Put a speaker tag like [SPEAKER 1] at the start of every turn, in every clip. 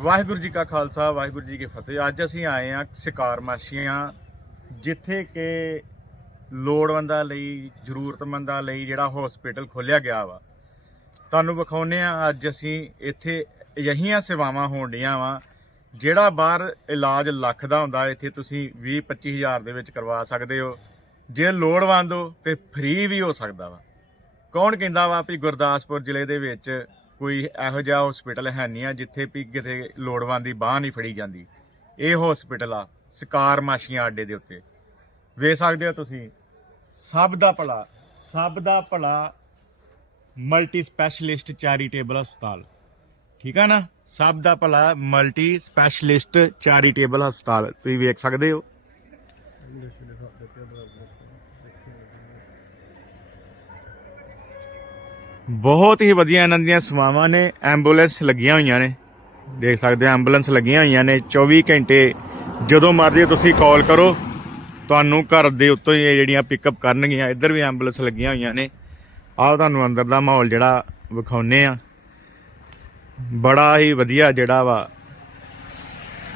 [SPEAKER 1] ਵਾਹਿਗੁਰੂ ਜੀ ਕਾ ਖਾਲਸਾ, ਵਾਹਿਗੁਰੂ ਜੀ ਕੀ ਫਤਿਹ। ਅੱਜ ਅਸੀਂ ਆਏ ਆ ਸਿਕਾਰ ਮਾਸ਼ੀਆਂ ਜਿੱਥੇ ਕਿ ਲੋੜਵੰਦਾਂ ਲਈ, ਜ਼ਰੂਰਤਮੰਦਾਂ ਲਈ ਜਿਹੜਾ ਹਸਪੀਟਲ ਖੋਲਿਆ ਗਿਆ ਵਾ। ਤੁਹਾਨੂੰ ਵਿਖਾਉਨੇ ਆ ਅੱਜ ਅਸੀਂ ਇੱਥੇ ਅਜਿਹੀਆਂ ਸੇਵਾਵਾਂ ਹੋਣ ਡੀਆਂ ਵਾ, ਜਿਹੜਾ ਬਾਹਰ ਇਲਾਜ ਲੱਖ ਦਾ ਹੁੰਦਾ, ਇੱਥੇ ਤੁਸੀਂ 20 25000 ਦੇ ਵਿੱਚ ਕਰਵਾ ਸਕਦੇ ਹੋ। ਜੇ ਲੋੜਵੰਦ ਹੋ ਤੇ ਫ੍ਰੀ ਵੀ ਹੋ ਸਕਦਾ ਵਾ। ਕੌਣ ਕਹਿੰਦਾ ਵਾ ਵੀ ਗੁਰਦਾਸਪੁਰ ਜ਼ਿਲ੍ਹੇ ਦੇ ਵਿੱਚ ਕੋਈ ਇਹੋ ਜਿਹਾ ਹਸਪੀਟਲ ਹੈ ਨਹੀਂ ਆ ਜਿੱਥੇ ਵੀ ਕਿਤੇ ਲੋੜਵੰਦ ਦੀ ਬਾਹ ਨਹੀਂ ਫੜੀ ਜਾਂਦੀ। ਇਹ ਹਸਪੀਟਲ ਆ, ਸਕਾਰ ਮਾਸ਼ੀਆਂ ਅੱਡੇ ਦੇ ਉੱਤੇ। ਵੇਖ ਸਕਦੇ ਹੋ ਤੁਸੀਂ, ਸਭ ਦਾ ਭਲਾ, ਸਭ ਦਾ ਭਲਾ ਮਲਟੀ ਸਪੈਸ਼ਲਿਸਟ ਚੈਰੀਟੇਬਲ ਹਸਪਤਾਲ। ਠੀਕ ਆ ਨਾ? ਸਭ ਦਾ ਭਲਾ ਮਲਟੀ ਸਪੈਸ਼ਲਿਸਟ ਚੈਰੀਟੇਬਲ ਹਸਪਤਾਲ। ਤੁਸੀਂ ਵੇਖ ਸਕਦੇ ਹੋ। ਬਹੁਤ ਹੀ ਵਧੀਆ ਇਹਨਾਂ ਦੀਆਂ ਸੇਵਾਵਾਂ ਨੇ, ਐਂਬੂਲੈਂਸ ਲੱਗੀਆਂ ਹੋਈਆਂ ਨੇ। ਦੇਖ ਸਕਦੇ ਹੋ, ਐਂਬੂਲੈਂਸ ਲੱਗੀਆਂ ਹੋਈਆਂ ਨੇ 24 ਘੰਟੇ ਜਦੋਂ ਮਰਜ਼ੀ ਤੁਸੀਂ ਕਾਲ ਕਰੋ, ਤੁਹਾਨੂੰ ਘਰ ਦੇ ਉੱਤੋਂ ਹੀ ਇਹ ਜਿਹੜੀਆਂ ਪਿਕਅਪ ਕਰਨਗੀਆਂ, ਇੱਧਰ ਵੀ ਐਂਬੂਲੈਂਸ ਲੱਗੀਆਂ ਹੋਈਆਂ ਨੇ। ਆਹ ਤੁਹਾਨੂੰ ਅੰਦਰ ਦਾ ਮਾਹੌਲ ਜਿਹੜਾ ਵਿਖਾਉਨੇ ਆ ਬੜਾ ਹੀ ਵਧੀਆ ਜਿਹੜਾ ਵਾ,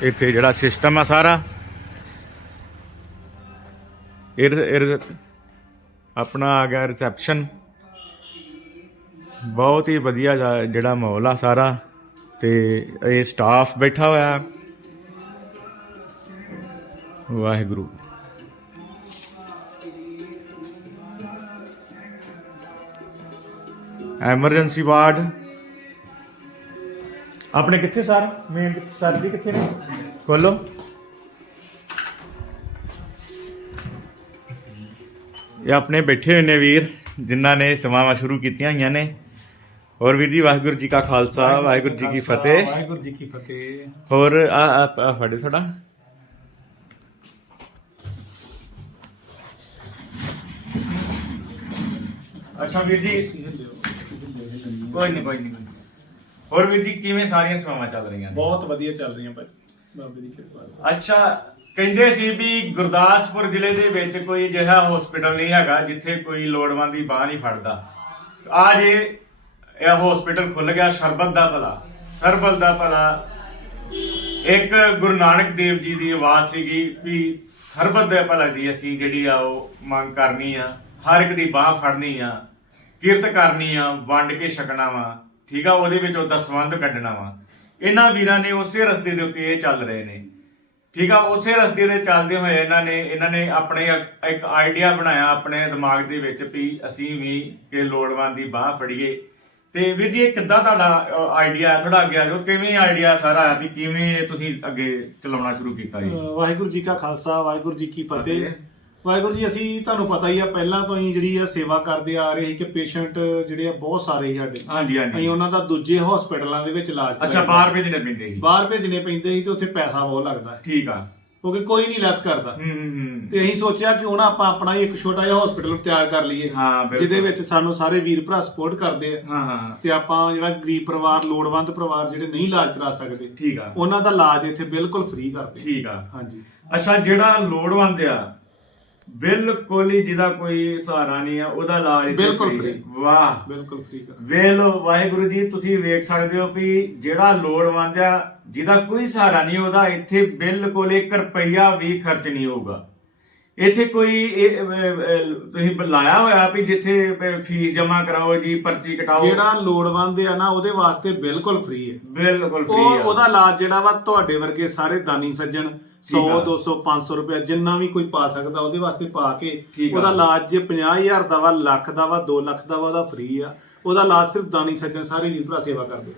[SPEAKER 1] ਇੱਥੇ ਜਿਹੜਾ ਸਿਸਟਮ ਆ ਸਾਰਾ। ਇਹ ਇਹ ਆਪਣਾ ਆ ਗਿਆ ਰਿਸੈਪਸ਼ਨ ਬਹੁਤ ਹੀ ਵਧੀਆ ਜਿਹੜਾ ਮਾਹੌਲ ਆ ਸਾਰਾ ਤੇ ਇਹ ਸਟਾਫ ਬੈਠਾ ਹੋਇਆ। ਵਾਹਿਗੁਰੂ। ਐਮਰਜੈਂਸੀ ਵਾਰਡ ਆਪਣੇ ਕਿੱਥੇ ਸਰ? ਮੇਨ ਸਰ ਜੀ ਕਿੱਥੇ ਨੇ? ਖੋਲੋ। ਇਹ ਆਪਣੇ ਬੈਠੇ ਹੋਏ ਨੇ ਵੀਰ, ਜਿਨ੍ਹਾਂ ਨੇ ਸੇਵਾਵਾਂ ਸ਼ੁਰੂ ਕੀਤੀਆਂ ਹੋਈਆਂ ਨੇ। ਹੋਰ ਵੀਰ ਜੀ ਵਾਹਿਗੁਰੂ ਜੀ ਕਾ ਖਾਲਸਾ ਵਾਹਿਗੁਰੂ ਜੀ ਕੀ ਫਤਿਹ।
[SPEAKER 2] ਵਾਹਿਗੁਰੂ ਜੀ ਕੀ ਫਤਿਹ।
[SPEAKER 1] ਹੋਰ ਆ ਫੜੇ ਥੋੜਾ ਅੱਛਾ ਵੀਰ ਜੀ ਕੋਈ ਨਹੀਂ ਕੋਈ ਨਹੀਂ ਹੋਰ ਵੀਰ ਜੀ ਕਿਵੇਂ ਸਾਰੀਆਂ ਸੇਵਾਵਾਂ ਚੱਲ ਰਹੀਆਂ ਨੇ?
[SPEAKER 2] ਬਹੁਤ ਵਧੀਆ ਚੱਲ ਰਹੀਆਂ ਭਾਈ ਬਾਬੇ ਦੀ ਕਿਰਪਾ ਨਾਲ।
[SPEAKER 1] ਅੱਛਾ ਕਹਿੰਦੇ ਸੀ ਵੀ ਗੁਰਦਾਸਪੁਰ ਜ਼ਿਲ੍ਹੇ ਦੇ ਵਿੱਚ ਕੋਈ ਅਜਿਹਾ ਹਸਪੀਟਲ ਨਹੀਂ ਹੈਗਾ ਜਿੱਥੇ ਕੋਈ ਲੋੜਵੰਦ ਦੀ ਬਾਹ ਨਹੀਂ ਫੜਦਾ। ਆ ਜੇ ਇਹ ਹਸਪੀਟਲ ਖੁੱਲ ਗਿਆ, ਸ਼ਰਬਤ ਦਾ ਭਲਾ, ਸਰਬਤ ਦਾ ਭਲਾ। ਇੱਕ ਗੁਰੂ ਨਾਨਕ ਦੇਵ ਜੀ ਦੀ ਆਵਾਜ਼ ਸੀਗੀ ਵੀ ਸਰਬਤ ਦੇ ਭਲਾ ਦੀ ਅਸੀਂ ਜਿਹੜੀ ਆ ਉਹ ਮੰਗ ਕਰਨੀ ਆ, ਹਰ ਇੱਕ ਦੀ ਬਾਹ ਫੜਨੀ ਆ, ਕਿਰਤ ਕਰਨੀ ਆ, ਵੰਡ ਕੇ ਛਕਣਾ ਵਾ, ਠੀਕ ਆ, ਉਹਦੇ ਵਿੱਚ ਉਹਦਾ ਸੰਬੰਧ ਕੱਢਣਾ ਵਾ। ਇਹਨਾਂ ਵੀਰਾਂ ਨੇ ਉਸੇ ਰਸਤੇ ਦੇ ਉੱਤੇ ਇਹ ਚੱਲ ਰਹੇ ਨੇ। ਠੀਕ ਆ, ਉਸੇ ਰਸਤੇ ਦੇ ਚੱਲਦੇ ਹੋਏ ਇਹਨਾਂ ਨੇ ਇਹਨਾਂ ਨੇ ਆਪਣੇ ਇੱਕ- ਇੱਕ ਆਈਡੀਆ ਬਣਾਇਆ ਆਪਣੇ ਦਿਮਾਗ ਦੇ ਵਿੱਚ ਵੀ ਅਸੀਂ ਵੀ ਕਿ ਲੋੜਵੰਦ ਦੀ ਬਾਹ ਫੜੀਏ। ਤੇ ਵੀਰ ਜੀ ਇਹ ਕਿੱਦਾਂ ਤੁਹਾਡਾ ਆਈਡੀਆ ਥੋੜਾ ਅੱਗੇ ਆ ਜਾਓ। ਕਿਵੇਂ ਆਈਡੀਆ ਸਾਰਾ ਆਇਆ ਵੀ ਕਿਵੇਂ ਤੁਸੀਂ ਅੱਗੇ ਚਲਾਉਣਾ ਸ਼ੁਰੂ ਕੀਤਾ ਜੀ?
[SPEAKER 2] ਵਾਹਿਗੁਰੂ ਜੀ ਕਾ ਖਾਲਸਾ ਵਾਹਿਗੁਰੂ ਜੀ ਕੀ ਫਤਿਹ। ਵਾਹਿਗੁਰੂ ਜੀ ਅਸੀਂ ਤੁਹਾਨੂੰ ਪਤਾ ਹੀ ਆ ਪਹਿਲਾਂ ਤੋਂ ਹੀ ਜਿਹੜੀ ਆ ਸੇਵਾ ਕਰਦੇ ਆ ਰਹੇ ਸੀ ਕਿ ਪੇਸ਼ੈਂਟ ਜਿਹੜੇ ਆ ਬਹੁਤ ਸਾਰੇ ਸੀ ਸਾਡੇ।
[SPEAKER 1] ਹਾਂਜੀ ਹਾਂਜੀ।
[SPEAKER 2] ਅਸੀਂ ਉਹਨਾਂ ਦਾ ਦੂਜੇ ਹਸਪੀਟਲਾਂ ਦੇ ਵਿੱਚ ਇਲਾਜ
[SPEAKER 1] ਅੱਛਾ। ਬਾਹਰ ਭੇਜਣੇ ਪੈਂਦੇ ਸੀ।
[SPEAKER 2] ਬਾਹਰ ਭੇਜਣੇ ਪੈਂਦੇ ਸੀ ਤੇ ਉੱਥੇ ਪੈਸਾ ਬਹੁਤ ਲੱਗਦਾ। ਹੈ
[SPEAKER 1] ਠੀਕ ਆ।
[SPEAKER 2] ਕਿਉਂਕਿ ਕੋਈ ਨਹੀਂ ਲੈਸ ਕਰਦਾ।
[SPEAKER 1] ਹੂੰ ਹੂੰ, ਹੂੰ।
[SPEAKER 2] ਤੇ ਅਸੀਂ ਸੋਚਿਆ ਕਿ ਹੁਣ ਆਪਾਂ ਆਪਣਾ ਹੀ ਇੱਕ ਛੋਟਾ ਜਿਹਾ ਹਸਪੀਟਲ ਤਿਆਰ ਕਰ ਲਈਏ
[SPEAKER 1] ਹਾਂ, ਬਿਲਕੁਲ।
[SPEAKER 2] ਜਿਹਦੇ ਵਿੱਚ ਸਾਨੂੰ ਸਾਰੇ ਵੀਰ ਭਰਾ ਸਪੋਰਟ ਕਰਦੇ ਆ।
[SPEAKER 1] ਹਾਂ ਹਾਂ
[SPEAKER 2] ਤੇ ਆਪਾਂ ਜਿਹੜਾ ਗਰੀਬ ਪਰਿਵਾਰ ਲੋੜਵੰਦ ਪਰਿਵਾਰ ਜਿਹੜੇ ਨਹੀਂ ਇਲਾਜ ਕਰਾ ਸਕਦੇ
[SPEAKER 1] ਠੀਕ ਆ।
[SPEAKER 2] ਉਹਨਾਂ ਦਾ ਇਲਾਜ ਇੱਥੇ ਬਿਲਕੁਲ ਫ੍ਰੀ ਕਰਦੇ
[SPEAKER 1] ਠੀਕ ਆ।
[SPEAKER 2] ਹਾਂਜੀ।
[SPEAKER 1] ਅੱਛਾ ਜਿਹੜਾ ਲੋੜਵੰਦ ਆ ਬਿਲਕੁਲ ਹੀ ਜਿਹਦਾ ਕੋਈ ਸਹਾਰਾ ਨਹੀਂ ਆ ਉਹਦਾ ਇਲਾਜ ਇੱਥੇ
[SPEAKER 2] ਬਿਲਕੁਲ
[SPEAKER 1] free
[SPEAKER 2] free।
[SPEAKER 1] ਹੈ। ਵਾਹ।
[SPEAKER 2] ਬਿਲਕੁਲ ਫ੍ਰੀ ਕਰ।
[SPEAKER 1] ਵੇਖ ਲਓ ਵਾਹਿਗੁਰੂ ਜੀ ਤੁਸੀਂ ਵੇਖ ਸਕਦੇ ਹੋ ਵੀ ਜਿਹੜਾ ਲੋੜਵੰਦ ਆ ਜਿਹਦਾ ਕੋਈ ਸਹਾਰਾ ਨਹੀਂ ਉਹਦਾ ਇੱਥੇ ਬਿਲਕੁਲ 1 ਰੁਪਈਆ ਵੀ ਖਰਚ ਨਹੀਂ ਹੋਊਗਾ। ਇੱਥੇ ਕੋਈ ਤੁਸੀਂ ਬੁਲਾਇਆ ਹੋਇਆ ਵੀ ਜਿੱਥੇ ਫੀਸ ਜਮ੍ਹਾਂ ਕਰਾਓ ਜੀ ਪਰਚੀ ਕਟਾਓ।
[SPEAKER 2] ਜਿਹੜਾ ਲੋੜਵੰਦ ਆ ਨਾ ਉਹਦੇ ਵਾਸਤੇ ਬਿਲਕੁਲ ਫ੍ਰੀ ਹੈ।
[SPEAKER 1] ਬਿਲਕੁਲ ਫ੍ਰੀ ਆ।
[SPEAKER 2] ਉਹਦਾ ਇਲਾਜ ਜਿਹੜਾ ਵਾ ਤੁਹਾਡੇ ਵਰਗੇ ਸਾਰੇ ਦਾਨੀ ਸੱਜਣ 100
[SPEAKER 1] ਠੀਕ ਆ।
[SPEAKER 2] 200 500 ਰੁਪਏ ਜਿੰਨਾ ਵੀ ਕੋਈ ਪਾ ਸਕਦਾ ਉਹਦੇ ਵਾਸਤੇ ਪਾ ਕੇ। ਉਹਦਾ ਇਲਾਜ ਜੇ 50000 ਦਾ ਵਾ ਲੱਖ ਦਾ ਵਾ 2 ਲੱਖ ਦਾ ਵਾ ਉਹਦਾ ਫ੍ਰੀ ਆ। ਉਹਦਾ ਇਲਾਜ ਸਿਰਫ ਦਾਨੀ ਸੱਜਣ ਸਾਰੇ ਵੀਰ ਭਰਾ ਸੇਵਾ ਕਰਦੇ।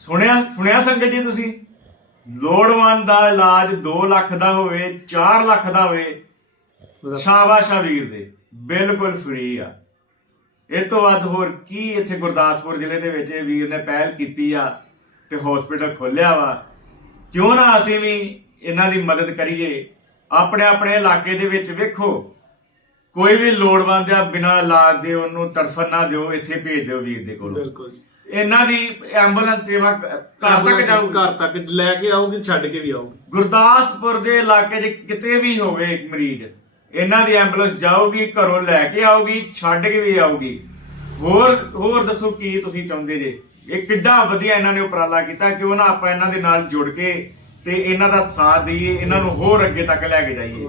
[SPEAKER 1] ਸੁਣਿਆ ਸੁਣਿਆ ਸੰਗਤ ਜੀ ਤੁਸੀਂ? ਲੋੜਵੰਦ ਦਾ ਇਲਾਜ 2 ਲੱਖ ਦਾ ਹੋਵੇ 4 ਲੱਖ ਦਾ ਹੋਵੇ, ਸ਼ਾਬਾਸ਼ ਆ ਵੀਰ ਦੇ, ਬਿਲਕੁਲ ਫ੍ਰੀ ਆ। ਇਹ ਤੋਂ ਵੱਧ ਹੋਰ ਕੀ ਇੱਥੇ ਗੁਰਦਾਸਪੁਰ ਜ਼ਿਲ੍ਹੇ ਦੇ ਵਿੱਚ ਇਹ ਵੀਰ ਨੇ ਪਹਿਲ ਕੀਤੀ ਆ ਤੇ ਹਸਪੀਟਲ ਖੋਲਿਆ ਵਾ? ਕਿਉਂ ਨਾ ਅਸੀਂ ਵੀ ਇਹਨਾਂ ਦੀ ਮਦਦ ਕਰੀਏ? ਆਪਣੇ ਆਪਣੇ ਇਲਾਕੇ ਦੇ ਵਿੱਚ ਵੇਖੋ, ਕੋਈ ਵੀ ਲੋੜਵੰਦ ਆ ਬਿਨਾਂ ਇਲਾਜ ਦੇ ਉਹਨੂੰ ਤੜਫਣ ਨਾ ਦਿਓ, ਇੱਥੇ ਭੇਜ ਦਿਓ ਵੀਰ ਦੇ ਕੋਲ।
[SPEAKER 2] ਬਿਲਕੁਲ
[SPEAKER 1] ਇਹਨਾਂ ਦੀ ਐਂਬੂਲੈਂਸ ਸੇਵਾ ਘਰ ਤੱਕ ਜਾਊਗੀ।
[SPEAKER 2] ਘਰ ਤੱਕ ਲੈ ਕੇ ਆਊਗੀ ਛੱਡ ਕੇ ਵੀ ਆਊਗੀ।
[SPEAKER 1] ਗੁਰਦਾਸਪੁਰ ਦੇ ਇਲਾਕੇ 'ਚ ਕਿਤੇ ਵੀ ਹੋਵੇ ਮਰੀਜ਼ ਇਹਨਾਂ ਦੀ ਐਂਬੂਲੈਂਸ ਜਾਊਗੀ ਘਰੋਂ ਲੈ ਕੇ ਆਊਗੀ ਛੱਡ ਕੇ ਵੀ ਆਊਗੀ। ਹੋਰ ਹੋਰ ਦੱਸੋ ਕੀ ਤੁਸੀਂ ਚਾਹੁੰਦੇ ਜੇ? ਇਹ ਕਿੱਡਾ ਵਧੀਆ ਇਹਨਾਂ ਨੇ ਉਪਰਾਲਾ ਕੀਤਾ ਕਿਉਂ ਨਾ ਆਪਾਂ ਇਹਨਾਂ ਦੇ ਨਾਲ ਜੁੜ ਕੇ ਤੇ ਇਹਨਾਂ ਦਾ ਸਾਥ ਦਈਏ ਇਹਨਾਂ ਨੂੰ ਹੋਰ ਅੱਗੇ ਤੱਕ ਲੈ ਕੇ ਜਾਈਏ।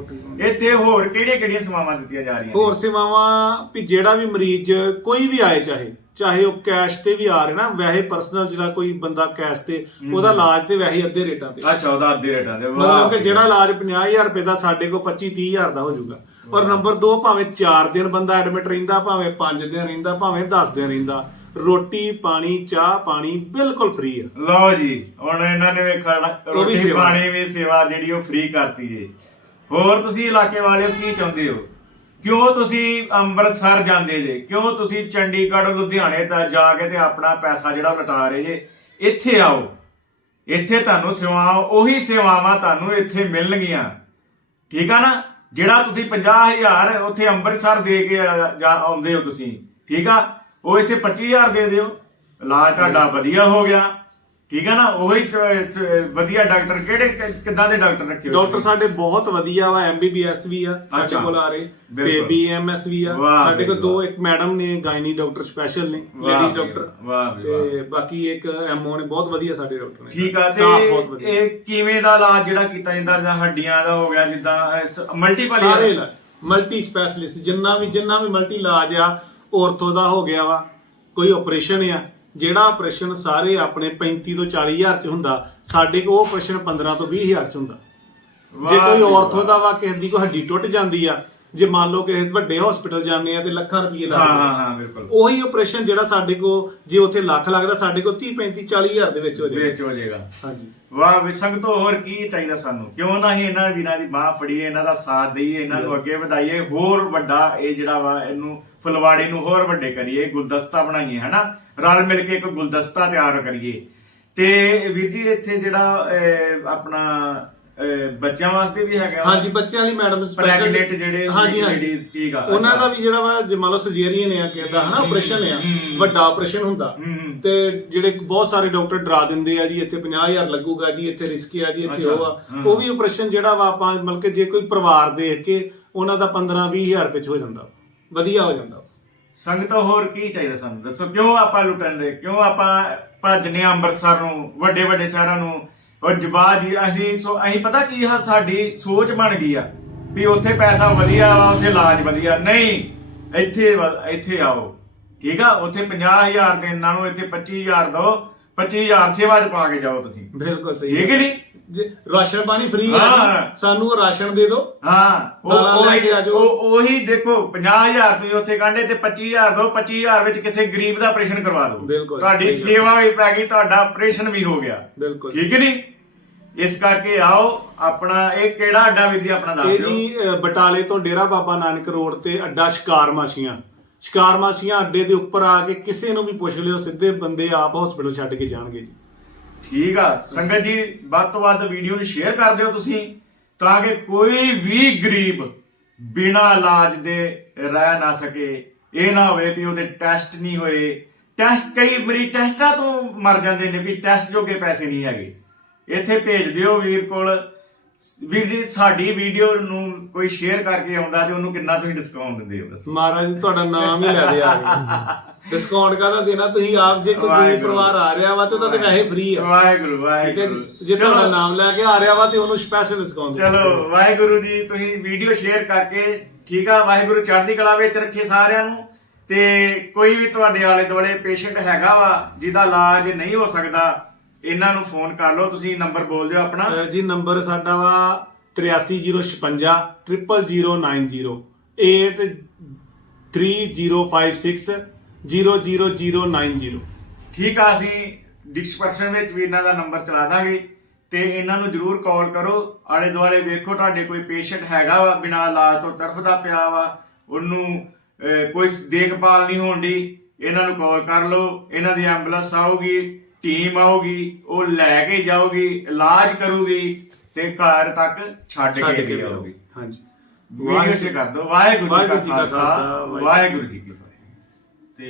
[SPEAKER 1] ਇੱਥੇ ਹੋਰ ਕਿਹੜੀਆਂ ਕਿਹੜੀਆਂ ਸੇਵਾਵਾਂ ਦਿੱਤੀਆਂ ਜਾ ਰਹੀਆਂ
[SPEAKER 2] ਹੋਰ ਸੇਵਾਵਾਂ ਵੀ ਜਿਹੜਾ ਵੀ ਮਰੀਜ਼ ਕੋਈ ਵੀ ਆਏ ਚਾਹੇ ਚਾਹੇ ਉਹ ਕੈਸ਼ ਤੇ ਵੀ ਆ ਰਿਹਾ ਨਾ ਵੈਸੇ ਪਰਸਨਲ ਜਿਹੜਾ ਕੋਈ ਬੰਦਾ ਕੈਸ਼ ਤੇ ਉਹਦਾ ਇਲਾਜ ਤੇ ਵੈਸੇ ਅੱਧੇ ਰੇਟਾਂ ਤੇ।
[SPEAKER 1] ਅੱਛਾ ਉਹਦਾ ਅੱਧੇ ਰੇਟਾਂ ਦੇ
[SPEAKER 2] ਮਤਲਬ ਕਿ ਜਿਹੜਾ ਇਲਾਜ 50000 ਰੁਪਏ ਦਾ ਸਾਡੇ ਕੋਲ 25 30000 ਦਾ ਹੋ ਜਾਊਗਾ। ਔਰ ਨੰਬਰ 2 ਭਾਵੇਂ 4 ਦਿਨ ਬੰਦਾ ਐਡਮਿਟ ਰਹਿੰਦਾ ਭਾਵੇਂ 5 ਦਿਨ ਰਹਿੰਦਾ ਭਾਵੇਂ 10 ਦਿਨ ਰਹਿੰਦਾ ਰੋਟੀ ਪਾਣੀ ਚਾਹ ਪਾਣੀ ਬਿਲਕੁਲ ਫ੍ਰੀ ਆ।
[SPEAKER 1] ਲਓ ਜੀ ਹੁਣ ਇਹਨਾਂ ਨੇ ਵੇਖਣਾ ਰੋਟੀ। ਪਾਣੀ ਵੀ ਸੇਵਾ ਜਿਹੜੀ ਉਹ ਫ੍ਰੀ ਕਰਤੀ ਜੇ। ਹੋਰ ਤੁਸੀਂ ਇਲਾਕੇ ਵਾਲਿਓ ਕੀ ਚਾਹੁੰਦੇ ਹੋ? ਕਿਉਂ ਤੁਸੀਂ ਅੰਮ੍ਰਿਤਸਰ ਜਾਂਦੇ ਜੇ? ਕਿਉਂ ਤੁਸੀਂ ਚੰਡੀਗੜ੍ਹ, ਲੁਧਿਆਣੇ ਤੱਕ ਜਾ ਕੇ ਤੇ ਆਪਣਾ ਪੈਸਾ ਜਿਹੜਾ ਲਟਾ ਰਹੇ ਜੇ? ਇੱਥੇ ਆਓ। ਇੱਥੇ ਤੁਹਾਨੂੰ ਸੇਵਾਵਾਂ ਉਹੀ ਸੇਵਾਵਾਂ ਤੁਹਾਨੂੰ ਇੱਥੇ ਮਿਲਣਗੀਆਂ। ਠੀਕ ਆ ਨਾ? ਜਿਹੜਾ ਤੁਸੀਂ 50000 ਉੱਥੇ ਅੰਮ੍ਰਿਤਸਰ ਦੇ ਕੇ ਜਾ ਆਉਂਦੇ ਹੋ ਤੁਸੀਂ। ਠੀਕ ਆ? ਉਹ ਇੱਥੇ 25000 ਦੇ ਦਿਓ। ਇਲਾਜ ਤੁਹਾਡਾ ਵਧੀਆ ਹੋ ਗਿਆ। ਠੀਕ ਆ ਨਾ ਉਹੀ ਸ- ਸ- ਵਧੀਆ ਡਾਕਟਰ ਕਿਹੜੇ ਕਿ- ਕਿੱਦਾਂ ਦੇ ਡਾਕਟਰ ਰੱਖੇ ਹੋਏ
[SPEAKER 2] ਡਾਕਟਰ
[SPEAKER 1] ਤੁਸੀਂ?
[SPEAKER 2] ਸਾਡੇ ਬਹੁਤ ਵਧੀਆ ਵਾ ਐਮਬੀਬੀਐਸ ਵੀ ਆ ਸਾਡੇ
[SPEAKER 1] ਅੱਛਾ।
[SPEAKER 2] ਕੋਲ ਆ ਰਹੇ ਤੇ
[SPEAKER 1] ਬਿਲਕੁਲ।
[SPEAKER 2] ਬੀਐਮਐਸ ਵੀ ਆ
[SPEAKER 1] ਵਾਹ
[SPEAKER 2] ਸਾਡੇ ਕੋਲ ਦੋ
[SPEAKER 1] ਵਾਹ।
[SPEAKER 2] ਇੱਕ ਮੈਡਮ ਨੇ ਗਾਇਨੀ ਡਾਕਟਰ ਸਪੈਸ਼ਲ ਨੇ
[SPEAKER 1] ਵਾਹ
[SPEAKER 2] ਲੇਡੀ ਡਾਕਟਰ
[SPEAKER 1] ਵਾਹ ਬਈ ਵਾਹ।
[SPEAKER 2] ਤੇ ਬਾਕੀ ਇੱਕ ਐਮਓ ਨੇ ਬਹੁਤ ਵਧੀਆ ਸਾਡੇ ਡਾਕਟਰ ਨੇ
[SPEAKER 1] ਠੀਕ ਆ
[SPEAKER 2] Staff ਬਹੁਤ
[SPEAKER 1] ਤੇ
[SPEAKER 2] ਵਧੀਆ।
[SPEAKER 1] ਇਹ ਕਿਵੇਂ ਦਾ ਇਲਾਜ ਜਿਹੜਾ ਕੀਤਾ ਜਾਂਦਾ ਜਾਂ ਹੱਡੀਆਂ ਦਾ ਹੋ ਗਿਆ ਜਿੱਦਾਂ ਮਲਟੀਪਲ
[SPEAKER 2] ਸਾਰੇ ਮਲਟੀ ਸਪੈਸ਼ਲਿਸਟ ਜਿੰਨਾ ਵੀ ਜਿੰਨਾ ਵੀ ਮਲਟੀ ਇਲਾਜ ਆ ਔਰਥੋ ਦਾ ਹੋ ਗਿਆ ਵਾ ਕੋਈ ਆਪਰੇਸ਼ਨ ਆ ਜਿਹੜਾ ਆਪਰੇਸ਼ਨ ਸਾਰੇ ਆਪਣੇ 35 ਤੋਂ 40 ਹਜ਼ਾਰ ਚ ਹੁੰਦਾ ਸਾਡੇ ਕੋਲ ਉਹ ਆਪਰੇਸ਼ਨ 15 ਤੋਂ 20 ਹਜ਼ਾਰ ਚ ਹੁੰਦਾ। ਜੇ ਕੋਈ ਔਰਥੋ ਦਾ ਵਾ ਕਿਸੇ ਦੀ ਕੋਈ ਹੱਡੀ ਟੁੱਟ ਜਾਂਦੀ ਆ ਜੇ ਮੰਨ ਲਓ ਕਿਸੇ ਵੱਡੇ ਹਸਪੀਟਲ ਜਾਂਦੇ ਆ ਤੇ ਲੱਖਾਂ ਰੁਪਏ
[SPEAKER 1] ਹਾਂ
[SPEAKER 2] ਲੱਗਦੇ
[SPEAKER 1] ਹਾਂ
[SPEAKER 2] ਆ।
[SPEAKER 1] ਹਾਂ ਬਿਲਕੁਲ।
[SPEAKER 2] ਉਹੀ ਆਪਰੇਸ਼ਨ ਜਿਹੜਾ ਸਾਡੇ ਕੋਲ ਜੇ ਉੱਥੇ ਲੱਖ ਲੱਗਦਾ ਸਾਡੇ ਕੋਲ 30 35 40 ਹਜ਼ਾਰ ਦੇ ਵਿੱਚ ਹੋ ਜਾਵੇ
[SPEAKER 1] ਵਿੱਚ ਹੋ ਜਾਏਗਾ।
[SPEAKER 2] ਹਾਂਜੀ।
[SPEAKER 1] ਵਾਹ ਵੀ ਸੰਗਤੋ ਹੋਰ ਕੀ ਚਾਹੀਦਾ ਸਾਨੂੰ? ਕਿਉਂ ਨਾ ਹੀ ਇਹਨਾਂ ਵੀਰਾਂ ਦੀ ਬਾਹ ਫੜੀਏ ਇਹਨਾਂ ਦਾ ਸਾਥ ਦਈਏ ਇਹਨਾਂ ਨੂੰ ਅੱਗੇ ਵਧਾਈਏ ਹੋਰ ਵੱਡਾ ਇਹ ਜਿਹੜਾ ਵਾ ਇਹਨੂੰ ਫੁਲਵਾੜੀ ਨੂੰ ਹੋਰ ਵੱਡੇ ਕਰੀਏ ਗੁਲਦਸਤਾ ਬਣਾਈਏ ਹਨਾ? ਰਲ ਮਿਲ ਕੇ ਇੱਕ ਗੁਲਦਸਤਾ ਤਿਆਰ ਕਰੀਏ ਤੇ ਵੀਰ ਜੀ ਇੱਥੇ ਜਿਹੜਾ ਆਪਣਾ ਬੱਚਿਆਂ ਵਾਸਤੇ ਵੀ ਹੈਗਾ?
[SPEAKER 2] ਹਾਂਜੀ ਬੱਚਿਆਂ ਲਈ ਮੈਡਮ
[SPEAKER 1] Pregnant ਜਿਹੜੇ
[SPEAKER 2] ਹਾਂਜੀ
[SPEAKER 1] ladies, ਠੀਕ ਆ,
[SPEAKER 2] ਉਹਨਾਂ। ਦਾ ਵੀ ਜਿਹੜਾ ਵਾ ਜੇ ਮੰਨ ਲਓ ਸਰਜਰੀਅਨ ਆ ਕਿਸੇ ਦਾ ਹਨਾ ਆਪਰੇਸ਼ਨ ਆ। ਵੱਡਾ ਆਪਰੇਸ਼ਨ ਹੁੰਦਾ। ਤੇ ਜਿਹੜੇ ਬਹੁਤ ਸਾਰੇ ਡਾਕਟਰ ਡਰਾ ਦਿੰਦੇ ਆ ਜੀ ਇੱਥੇ 50000 ਲੱਗੂਗਾ ਜੀ ਇੱਥੇ ਰਿਸਕ ਆ ਜੀ ਇੱਥੇ ਉਹ ਆ। ਉਹ ਵੀ ਆਪਰੇਸ਼ਨ ਜਿਹੜਾ ਵਾ ਆਪਾਂ ਮਤਲਬ ਕਿ ਜੇ ਕੋਈ ਪਰਿਵਾਰ ਦੇਖ ਕੇ ਉਹਨਾਂ ਦਾ 15 20000 ਰੁਪਏ ਚ ਹੋ ਜਾਂਦਾ ਵਧੀਆ ਹੋ ਜਾਂਦਾ
[SPEAKER 1] ਸੰਗਤ ਹੋਰ ਕੀ ਚਾਹੀਦਾ ਸਾਨੂੰ? ਦੱਸੋ, ਕਿਉਂ ਆਪਾਂ ਲੁੱਟਣ ਦੇ? ਕਿਉਂ ਆਪਾਂ ਭੱਜਨੇ ਆਂ ਅੰਮ੍ਰਿਤਸਰ ਨੂੰ, ਵੱਡੇ ਵੱਡੇ ਸ਼ਹਿਰਾਂ ਨੂੰ? ਔਰ ਜਵਾਜ ਅਸੀਂ ਸੋ ਅਸੀਂ ਪਤਾ ਕੀ ਆ, ਸਾਡੀ ਸੋਚ ਬਣ ਗਈ ਆ ਵੀ ਉੱਥੇ ਪੈਸਾ ਵਧੀਆ ਵਾ, ਉੱਥੇ ਇਲਾਜ ਵਧੀਆ। ਨਹੀਂ, ਇੱਥੇ ਇੱਥੇ ਆਓ। ਠੀਕ ਆ, ਉੱਥੇ 50000 ਦੇਣ ਨਾਲੋਂ ਇੱਥੇ 25000 ਦੋ। 25000 ਸੇਵਾ ਚ ਪਾ ਕੇ ਜਾਓ ਤੁਸੀਂ।
[SPEAKER 2] ਬਿਲਕੁਲ ਸਹੀ
[SPEAKER 1] ਠੀਕ ਨਹੀਂ
[SPEAKER 2] ਜੇ? ਰਾਸ਼ਨ ਪਾਣੀ ਫ੍ਰੀ
[SPEAKER 1] ਹਾਂ।
[SPEAKER 2] ਜੀ ਸਾਨੂੰ ਉਹ ਰਾਸ਼ਨ ਦੇ ਦਿਓ।
[SPEAKER 1] ਹਾਂ ਉਹ
[SPEAKER 2] ਲੈ
[SPEAKER 1] ਉਹੀ
[SPEAKER 2] ਕੇ ਆ ਜਾਓ।
[SPEAKER 1] ਉਹ ਉਹੀ ਦੇਖੋ 50000 ਤੁਸੀਂ ਉੱਥੇ ਕਾਂਡੇ ਤੇ 25000 ਦੋ 25000 ਵਿੱਚ ਕਿਸੇ ਗਰੀਬ ਦਾ ਆਪਰੇਸ਼ਨ ਕਰਵਾ ਦਿਓ।
[SPEAKER 2] ਬਿਲਕੁਲ,
[SPEAKER 1] ਤੁਹਾਡੀ
[SPEAKER 2] ਸਹੀ ਗੱਲ।
[SPEAKER 1] ਸੇਵਾ ਵੀ ਪੈ ਗਈ ਤੁਹਾਡਾ ਆਪਰੇਸ਼ਨ ਵੀ ਹੋ ਗਿਆ।
[SPEAKER 2] ਬਿਲਕੁਲ।
[SPEAKER 1] ਠੀਕ ਨਹੀਂ ਇਸ ਕਰਕੇ ਆਓ ਆਪਣਾ ਇਹ ਕਿਹੜਾ ਅੱਡਾ ਵੀ ਜੀ ਆਪਣਾ ਦੱਸ
[SPEAKER 2] ਇਹ
[SPEAKER 1] ਦਿਓ?
[SPEAKER 2] ਜੀ ਅ, ਬਟਾਲੇ ਤੋਂ ਡੇਰਾ ਬਾਬਾ ਨਾਨਕ ਰੋਡ ਤੇ ਅੱਡਾ ਸ਼ਿਕਾਰ ਮਾਸ਼ੀਆਂ। ਸ਼ਿਕਾਰ ਮਾਸ਼ੀਆਂ ਅੱਡੇ ਦੇ ਉੱਪਰ ਆ ਕੇ ਕਿਸੇ ਨੂੰ ਵੀ ਪੁੱਛ ਲਿਓ, ਸਿੱਧੇ ਬੰਦੇ ਆਪ ਹਸਪੀਟਲ ਛੱਡ ਕੇ ਜਾਣਗੇ ਜੀ।
[SPEAKER 1] ਠੀਕ ਆ। ਸੰਗਤ ਜੀ, ਵੱਧ ਤੋਂ ਵੱਧ ਵੀਡੀਓ ਨੂੰ ਸ਼ੇਅਰ ਕਰ ਦਿਓ ਤੁਸੀਂ, ਤਾਂ ਕਿ ਕੋਈ ਵੀ ਗਰੀਬ ਬਿਨਾਂ ਇਲਾਜ ਦੇ ਰਹਿ ਨਾ ਸਕੇ। ਇਹ ਨਾ ਹੋਵੇ ਵੀ ਉਹਦੇ ਟੈਸਟ ਨਹੀਂ ਹੋਏ। ਟੈਸਟ ਕਈ ਮਰੀਜ਼ ਟੈਸਟਾਂ ਤੋਂ ਮਰ ਜਾਂਦੇ ਨੇ ਵੀ ਟੈਸਟ ਜੋਗੇ ਪੈਸੇ ਨਹੀਂ ਹੈਗੇ। ਇੱਥੇ ਭੇਜ ਦਿਓ ਵੀਰ ਕੋਲ। ਵੀਰ ਜੀ ਸਾਡੀ ਵੀਡੀਓ ਨੂੰ ਕੋਈ ਸ਼ੇਅਰ ਕਰਕੇ ਆਉਂਦਾ ਤੇ ਉਹਨੂੰ ਕਿੰਨਾ ਤੁਸੀਂ ਡਿਸਕਾਊਂਟ ਦਿੰਦੇ ਹੋ ਦੱਸੋ
[SPEAKER 2] ਮਹਾਰਾਜ ਤੁਹਾਡਾ ਨਾਮ ਹੀ ਲੈ ਦੇ ਆ ਗਏ ਡਿਸਕਾਊਂਟ ਕਾਹਦਾ ਦੇਣਾ? ਤੁਸੀਂ ਆਪ ਜੇ ਕੋਈ ਗਰੀਬ। ਪਰਿਵਾਰ ਆ ਰਿਹਾ ਵਾ ਤੇ ਉਹਦਾ ਤੇ ਵੈਸੇ ਫ੍ਰੀ ਆ।
[SPEAKER 1] ਵਾਹਿਗੁਰੂ ਵਾਹਿਗੁਰੂ?
[SPEAKER 2] ਜੇ? ਤੁਹਾਡਾ ਨਾਮ ਲੈ ਕੇ ਆ ਰਿਹਾ ਵਾ ਤੇ ਉਹਨੂੰ ਸਪੈਸ਼ਲ ਡਿਸਕਾਊਂਟ
[SPEAKER 1] ਚਲੋ ਵਾਹਿਗੁਰੂ ਜੀ ਤੁਸੀਂ ਵੀਡੀਓ ਸ਼ੇਅਰ ਕਰਕੇ ਠੀਕ ਆ? ਵਾਹਿਗੁਰੂ ਚੜ੍ਹਦੀ ਕਲਾ ਵਿੱਚ ਰੱਖੇ ਸਾਰਿਆਂ ਨੂੰ। ਤੇ ਕੋਈ ਵੀ ਤੁਹਾਡੇ ਆਲੇ ਦੁਆਲੇ ਪੇਸ਼ੈਂਟ ਹੈਗਾ ਵਾ ਜਿਹਦਾ ਇਲਾਜ ਨਹੀਂ ਹੋ ਸਕਦਾ ਇਹਨਾਂ ਨੂੰ ਫੋਨ ਕਰ ਲਓ ਤੁਸੀਂ ਨੰਬਰ ਬੋਲ ਦਿਓ ਆਪਣਾ।
[SPEAKER 2] ਜੀ ਨੰਬਰ ਸਾਡਾ ਵਾ 830650 00090 83056 00090
[SPEAKER 1] ਠੀਕ ਆ ਅਸੀਂ ਡਿਸਕ੍ਰਿਪਸ਼ਨ ਵਿੱਚ ਵੀ ਇਹਨਾਂ ਦਾ ਨੰਬਰ ਚਲਾ ਦਾਂਗੇ ਤੇ ਇਹਨਾਂ ਨੂੰ ਜਰੂਰ ਕਾਲ ਕਰੋ। ਆਲੇ ਦੁਆਲੇ ਵੇਖੋ ਤੁਹਾਡੇ ਕੋਈ ਪੇਸ਼ੈਂਟ ਹੈਗਾ ਵਾ ਬਿਨਾਂ ਇਲਾਜ ਤੋਂ ਤੜਫਦਾ ਪਿਆ ਵਾ ਉਹਨੂੰ ਅਹ, ਕੋਈ ਦੇਖਭਾਲ ਨਹੀਂ ਹੋਣ ਦੀ ਇਹਨਾਂ ਨੂੰ ਕਾਲ ਕਰ ਲਓ ਇਹਨਾਂ ਦੀ ਐਂਬੂਲੈਂਸ ਆਊਗੀ। ਟੀਮ ਆਊਗੀ ਉਹ ਲੈ ਕੇ ਜਾਊਗੀ ਇਲਾਜ ਕਰੂਗੀ ਤੇ ਘਰ ਤੱਕ ਛੱਡ
[SPEAKER 2] ਛੱਡ
[SPEAKER 1] ਕੇ
[SPEAKER 2] ਆਓਗੇ
[SPEAKER 1] ਆਊਗੀ।
[SPEAKER 2] ਹਾਂਜੀ।
[SPEAKER 1] ਵੀਡੀਓ ਸ਼ੇਅਰ ਕਰ ਦਿਓ। ਵਾਹਿਗੁਰੂ
[SPEAKER 2] ਜੀ ਕਾ
[SPEAKER 1] ਖਾਲਸਾ
[SPEAKER 2] ਖਾਲਸਾ,
[SPEAKER 1] ਵਾਹਿਗੁਰੂ ਜੀ ਕੀ ਫਤਿਹ